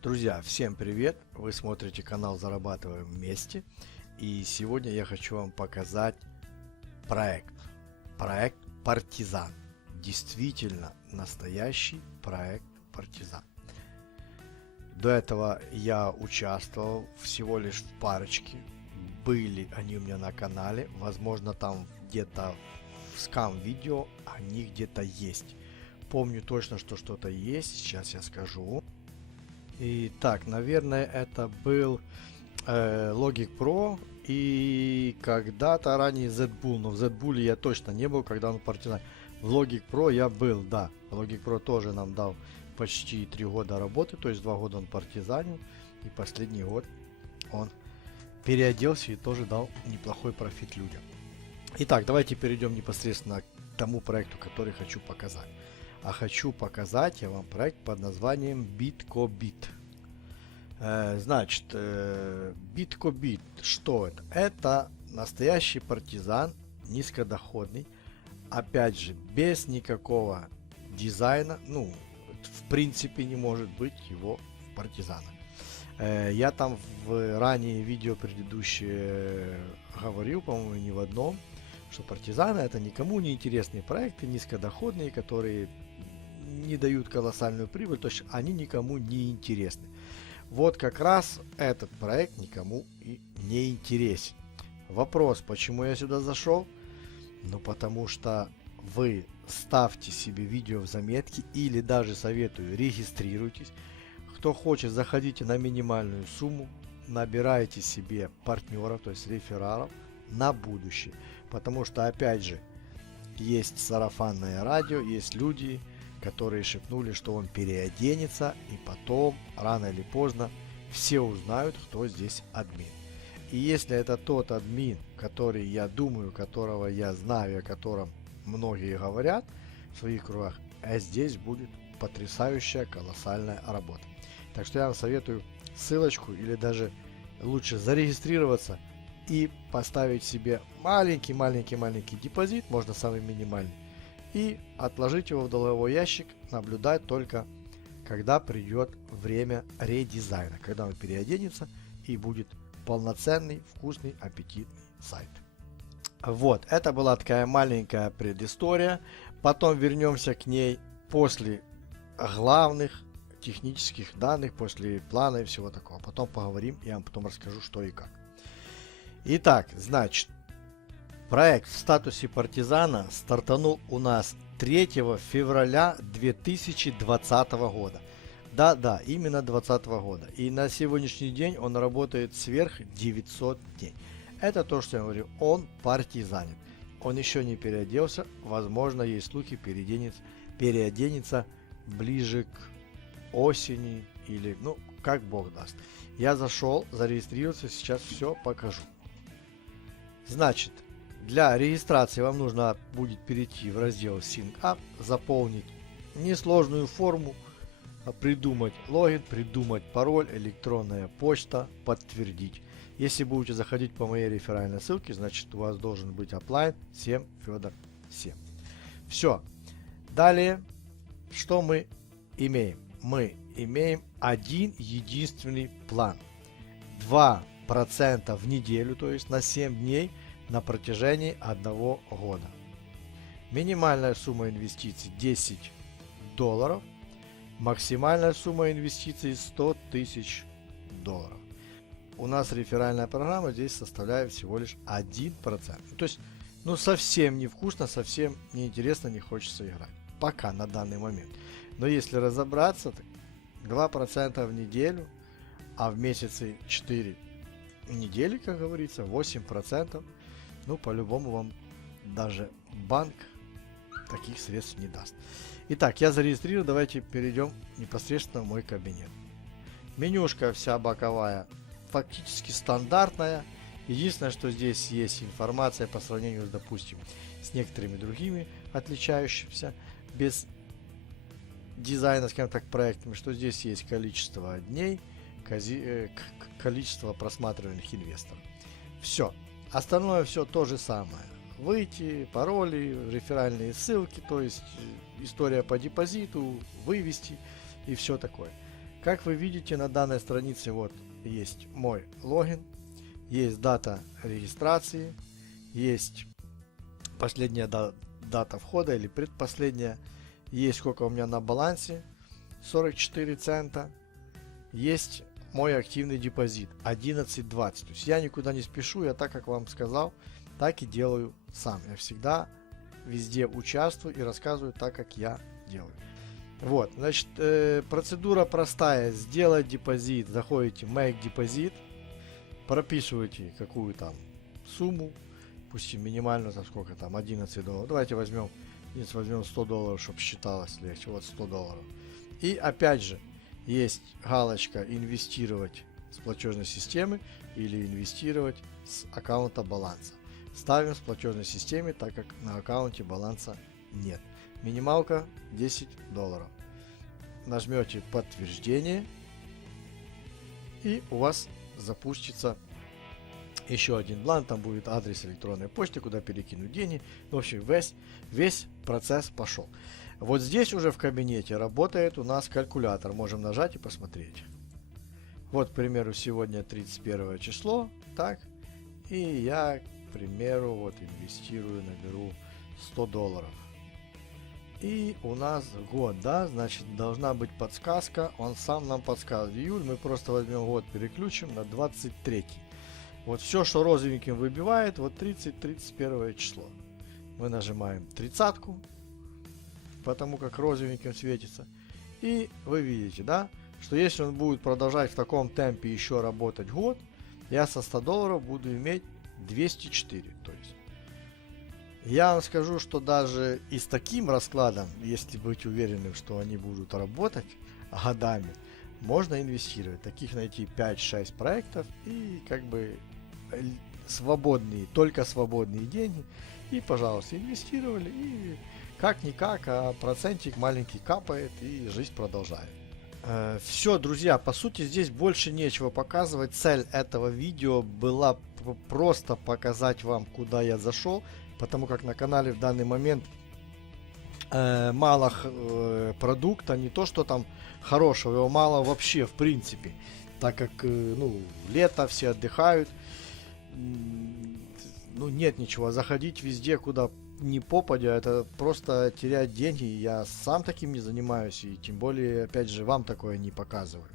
Друзья, всем привет! Вы смотрите канал Зарабатываем вместе. И сегодня я хочу вам показать проект. Проект Партизан. Действительно настоящий проект Партизан. До этого я участвовал всего лишь в парочке. Были они у меня на канале. Возможно, там где-то в скам-видео они где-то есть. Помню точно, что что-то есть. Сейчас я скажу. И так, наверное, это был Logic Pro и когда-то ранее Z-Bull. Но в Z-Bull я точно не был, когда он партизан. В Logic Pro я был, да. Logic Pro тоже нам дал почти 3 года работы, то есть 2 года он партизанил. И последний год он переоделся и тоже дал неплохой профит людям. Итак, давайте перейдем непосредственно к тому проекту, который хочу показать. А хочу показать я вам проект под названием BitcoBit. Значит, BitcoBit, что это? Это настоящий партизан, низкодоходный. Опять же, без никакого дизайна. Ну, в принципе, не может быть его партизана. Я там в ранее видео предыдущие говорил, по-моему, не в одном, что партизаны это никому не интересные проекты, низкодоходные, которые не дают колоссальную прибыль, то есть они никому не интересны. Вот как раз этот проект никому и не интересен. Вопрос, почему я сюда зашел? Ну потому что вы ставьте себе видео в заметки или даже советую регистрируйтесь. Кто хочет, заходите на минимальную сумму, набирайте себе партнеров, то есть рефералов на будущее. Потому что опять же есть сарафанное радио, есть люди, которые шепнули, что он переоденется, и потом, рано или поздно, все узнают, кто здесь админ. И если это тот админ, который я думаю, которого я знаю, о котором многие говорят в своих кругах, здесь будет потрясающая, колоссальная работа. Так что я вам советую ссылочку или даже лучше зарегистрироваться и поставить себе маленький депозит, можно самый минимальный, и отложить его в долговой ящик, наблюдать только, когда придет время редизайна, когда он переоденется и будет полноценный, вкусный, аппетитный сайт. Вот, это была такая маленькая предыстория. Потом вернемся к ней после главных технических данных, после плана и всего такого. Потом поговорим, я вам потом расскажу, что и как. Итак, значит, проект в статусе партизана стартанул у нас 3 февраля 2020 года. Да, именно 2020 года. И на сегодняшний день он работает сверх 900 дней. Это то, что я говорю, он партизанит. Он еще не переоделся. Возможно, есть слухи, переоденется ближе к осени или, ну, как Бог даст. Я зашел, зарегистрировался, сейчас все покажу. Значит, для регистрации вам нужно будет перейти в раздел Sign Up, заполнить несложную форму, придумать логин, придумать пароль, электронная почта, подтвердить. Если будете заходить по моей реферальной ссылке, значит у вас должен быть оплайн 7 Федор 7. Все. Далее, что мы имеем? Мы имеем один единственный план. 2% в неделю, то есть на 7 дней на протяжении 1 года. Минимальная сумма инвестиций $10. Максимальная сумма инвестиций $100 000. У нас реферальная программа здесь составляет всего лишь 1%. То есть, ну совсем невкусно, совсем неинтересно, не хочется играть. Пока на данный момент. Но если разобраться, так 2% в неделю, а в месяце 4 недели, как говорится, 8%. Ну, по-любому вам даже банк таких средств не даст. Итак, я зарегистрирован. Давайте перейдем непосредственно в мой кабинет. Менюшка вся боковая фактически стандартная. Единственное, что здесь есть информация по сравнению с, допустим, с некоторыми другими отличающимися без дизайна, скажем так, проектами, что здесь есть количество дней, количество просматриваемых инвесторов. Все. Остальное все то же самое. Выйти, пароли, реферальные ссылки, то есть история по депозиту, вывести и все такое. Как вы видите, на данной странице вот есть мой логин, есть дата регистрации, есть последняя дата входа или предпоследняя, есть сколько у меня на балансе, 44 цента, есть мой активный депозит 11.20. То есть я никуда не спешу, я так, как вам сказал, так и делаю сам. Я всегда везде участвую и рассказываю так, как я делаю. Вот, значит, процедура простая. Сделать депозит, заходите в Make Deposit, прописываете какую там сумму, пусть минимально, там сколько там, 11 долларов. Давайте возьмем 100 долларов, чтобы считалось легче. Вот 100 долларов. И опять же, есть галочка инвестировать с платежной системы или инвестировать с аккаунта баланса. Ставим с платежной системы, так как на аккаунте баланса нет. Минималка 10 долларов. Нажмете подтверждение, и у вас запустится еще один бланк. Там будет адрес электронной почты, куда перекинуть деньги. В общем, весь процесс пошел. Вот здесь уже в кабинете работает у нас калькулятор. Можем нажать и посмотреть. Вот, к примеру, сегодня 31 число. Так. И я, к примеру, вот инвестирую, наберу 100 долларов. И у нас год, да, значит, должна быть подсказка. Он сам нам подсказывает. Июль, мы просто возьмем год, переключим на 23. Вот все, что розовеньким выбивает, вот 30-31 число. Мы нажимаем 30-ку, потому как розовеньким светится. И вы видите, да, что если он будет продолжать в таком темпе еще работать год, я со 100 долларов буду иметь 204. То есть я вам скажу, что даже и с таким раскладом, если быть уверенным, что они будут работать годами, можно инвестировать. Таких найти 5-6 проектов и как бы свободные, только свободные деньги. И, пожалуйста, инвестировали, и как-никак, а процентик маленький капает, и жизнь продолжает. Все, друзья, по сути здесь больше нечего показывать. Цель этого видео была просто показать вам, куда я зашел, потому как на канале в данный момент мало продукта, не то что там хорошего, его мало вообще в принципе, так как ну, лето, все отдыхают, ну нет ничего, заходить везде, куда не попадя, это просто терять деньги. Я сам таким не занимаюсь, и тем более, опять же, вам такое не показываю.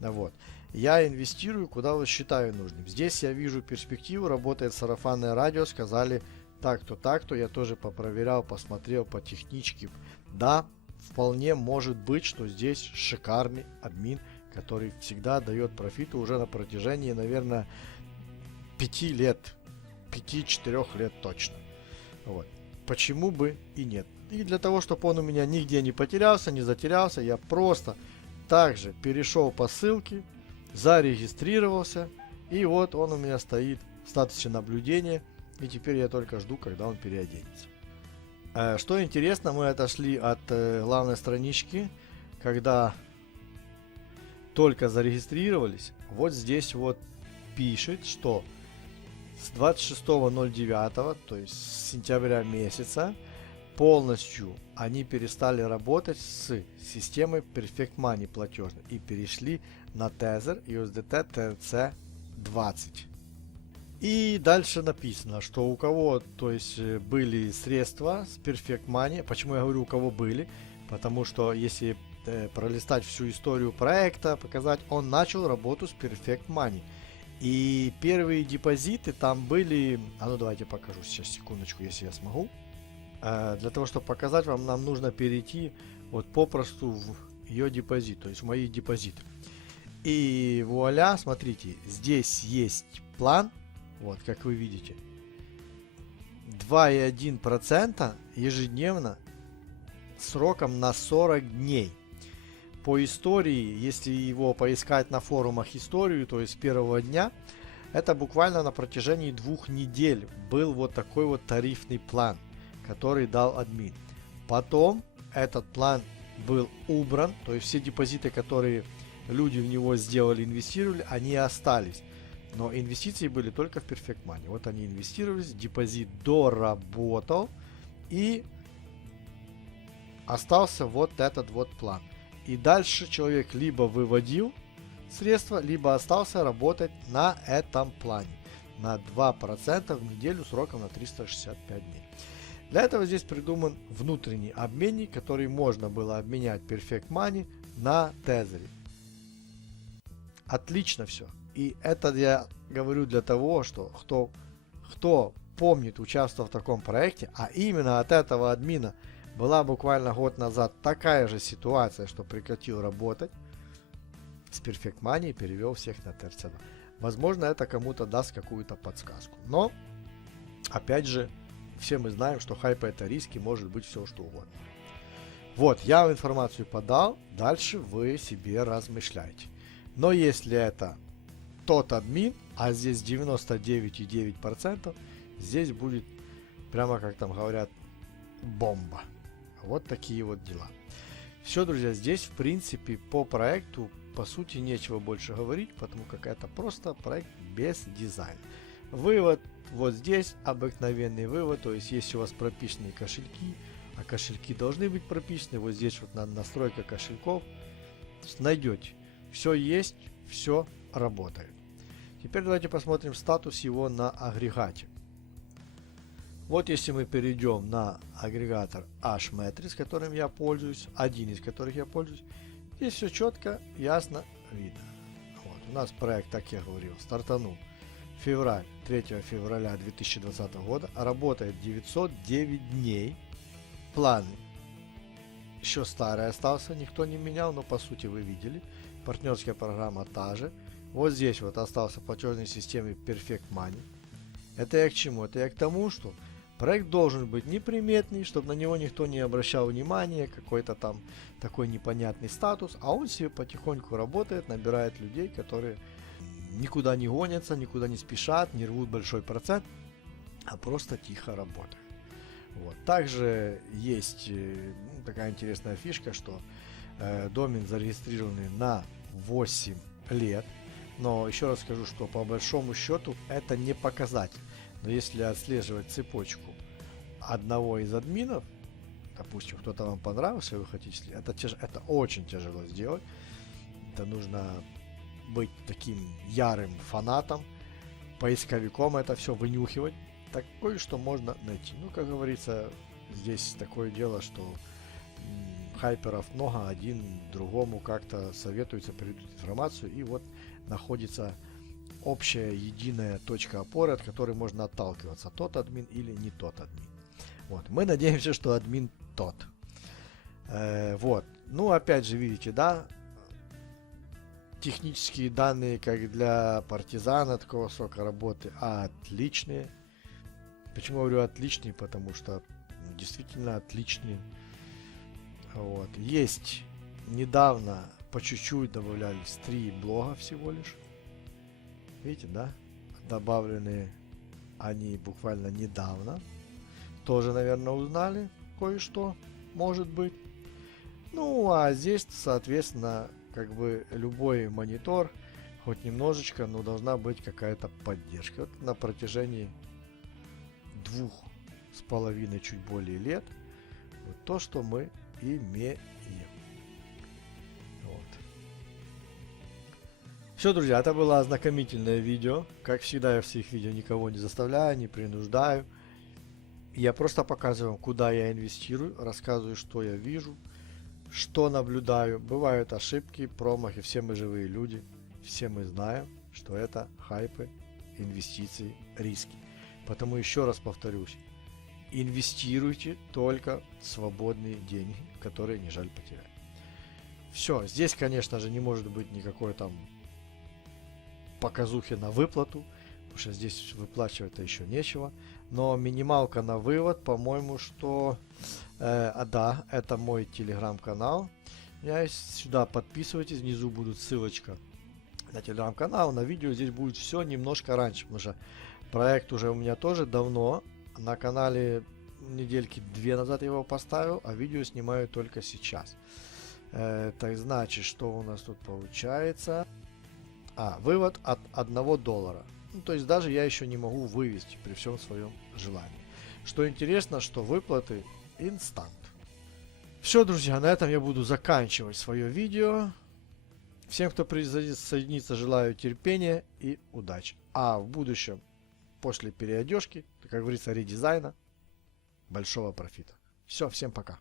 Вот. Я инвестирую, куда вот считаю нужным. Здесь я вижу перспективу, работает сарафанное радио, сказали так-то, я тоже попроверял, посмотрел по техничке. Да, вполне может быть, что здесь шикарный админ, который всегда дает профиты уже на протяжении, наверное, 5 лет, 5-4 лет точно. Вот. Почему бы и нет. И для того, чтобы он у меня нигде не потерялся, не затерялся, я просто также перешел по ссылке, зарегистрировался, и вот он у меня стоит в статусе наблюдения, и теперь я только жду, когда он переоденется. Что интересно, мы отошли от главной странички, когда только зарегистрировались, вот здесь вот пишет, что с 26.09, то есть с сентября месяца, полностью они перестали работать с системой Perfect Money платежной и перешли на Tether USDT TRC20. И дальше написано, что у кого, то есть, были средства с Perfect Money. Почему я говорю у кого были? Потому что если пролистать всю историю проекта, показать, он начал работу с Perfect Money. И первые депозиты там были... А ну давайте покажу сейчас, секундочку, если я смогу. Для того, чтобы показать вам, нам нужно перейти вот попросту в ее депозит, то есть в мои депозиты. И вуаля, смотрите, здесь есть план, вот как вы видите. 2,1% ежедневно сроком на 40 дней. По истории, если его поискать на форумах историю, то есть с первого дня, это буквально на протяжении 2 недель был вот такой вот тарифный план, который дал админ. Потом этот план был убран, то есть все депозиты, которые люди в него сделали, инвестировали, они остались. Но инвестиции были только в Perfect Money. Вот они инвестировались, депозит доработал, и остался вот этот вот план. И дальше человек либо выводил средства, либо остался работать на этом плане. На 2% в неделю сроком на 365 дней. Для этого здесь придуман внутренний обменник, который можно было обменять Perfect Money на Тезере. Отлично все. И это я говорю для того, что кто помнит, участвовал в таком проекте, а именно от этого админа была буквально год назад такая же ситуация, что прекратил работать с Perfect Money и перевел всех на TRC2. Возможно, это кому-то даст какую-то подсказку. Но, опять же, все мы знаем, что хайп это риски, может быть все что угодно. Вот, я информацию подал, дальше вы себе размышляйте. Но если это тот админ, а здесь 99,9%, здесь будет, прямо как там говорят, бомба. Вот такие вот дела. Все, друзья, здесь в принципе по проекту по сути нечего больше говорить, потому как это просто проект без дизайна. Вывод вот здесь обыкновенный вывод, то есть если у вас прописаны кошельки, а кошельки должны быть прописаны, вот здесь вот на настройка кошельков найдете. Все есть, все работает. Теперь давайте посмотрим статус его на агрегате. Вот если мы перейдем на агрегатор Hmetrics, которым я пользуюсь, один из которых я пользуюсь, здесь все четко, ясно видно. Вот, у нас проект, так я говорил, стартанул февраль, 3 февраля 2020 года, работает 909 дней, планы еще старый остался, никто не менял, но по сути вы видели, партнерская программа та же. Вот здесь вот остался в платежной системе Perfect Money. Это я к чему? Это я к тому, что проект должен быть неприметный, чтобы на него никто не обращал внимания, какой-то там такой непонятный статус, а он себе потихоньку работает, набирает людей, которые никуда не гонятся, никуда не спешат, не рвут большой процент, а просто тихо работают. Вот. Также есть такая интересная фишка, что домен зарегистрированный на 8 лет, но еще раз скажу, что по большому счету это не показатель. Но если отслеживать цепочку одного из админов, допустим, кто-то вам понравился, вы хотите, это очень тяжело сделать. Это нужно быть таким ярым фанатом, поисковиком, это все вынюхивать. Такое, что можно найти. Ну, как говорится, здесь такое дело, что хайперов много, один другому как-то советуется, передают информацию, и вот находится общая единая точка опоры, от которой можно отталкиваться, тот админ или не тот админ. Вот. Мы надеемся, что админ тот. Вот. Ну, опять же, видите, да, технические данные, как для партизана, такого срока работы, отличные. Почему говорю отличные? Потому что действительно отличные. Вот. Есть недавно по чуть-чуть добавлялись 3 блога всего лишь. Видите, да? Добавленные они буквально недавно. Тоже, наверное, узнали кое-что, может быть. Ну, а здесь, соответственно, как бы любой монитор, хоть немножечко, но должна быть какая-то поддержка. Вот на протяжении 2,5, чуть более лет, вот то, что мы имеем. Вот. Все, друзья, это было ознакомительное видео. Как всегда, я в своих видео никого не заставляю, не принуждаю. Я просто показываю, куда я инвестирую, рассказываю, что я вижу, что наблюдаю. Бывают ошибки, промахи, все мы живые люди, все мы знаем, что это хайпы, инвестиции, риски. Потому еще раз повторюсь, инвестируйте только в свободные деньги, которые не жаль потерять. Все, здесь, конечно же, не может быть никакой там показухи на выплату, потому что здесь выплачивать-то еще нечего. Но минималка на вывод, по-моему, что... да, это мой телеграм-канал. Сюда подписывайтесь, внизу будет ссылочка на телеграм-канал. На видео здесь будет все немножко раньше, потому что проект уже у меня тоже давно. На канале недельки 2 назад я его поставил, а видео снимаю только сейчас. Так значит, что у нас тут получается? Вывод от $1. Ну, то есть даже я еще не могу вывести при всем своем желании. Что интересно, что выплаты инстант. Все, друзья, на этом я буду заканчивать свое видео. Всем, кто присоединится, желаю терпения и удачи. А в будущем, после переодежки, как говорится, редизайна, большого профита. Все, всем пока.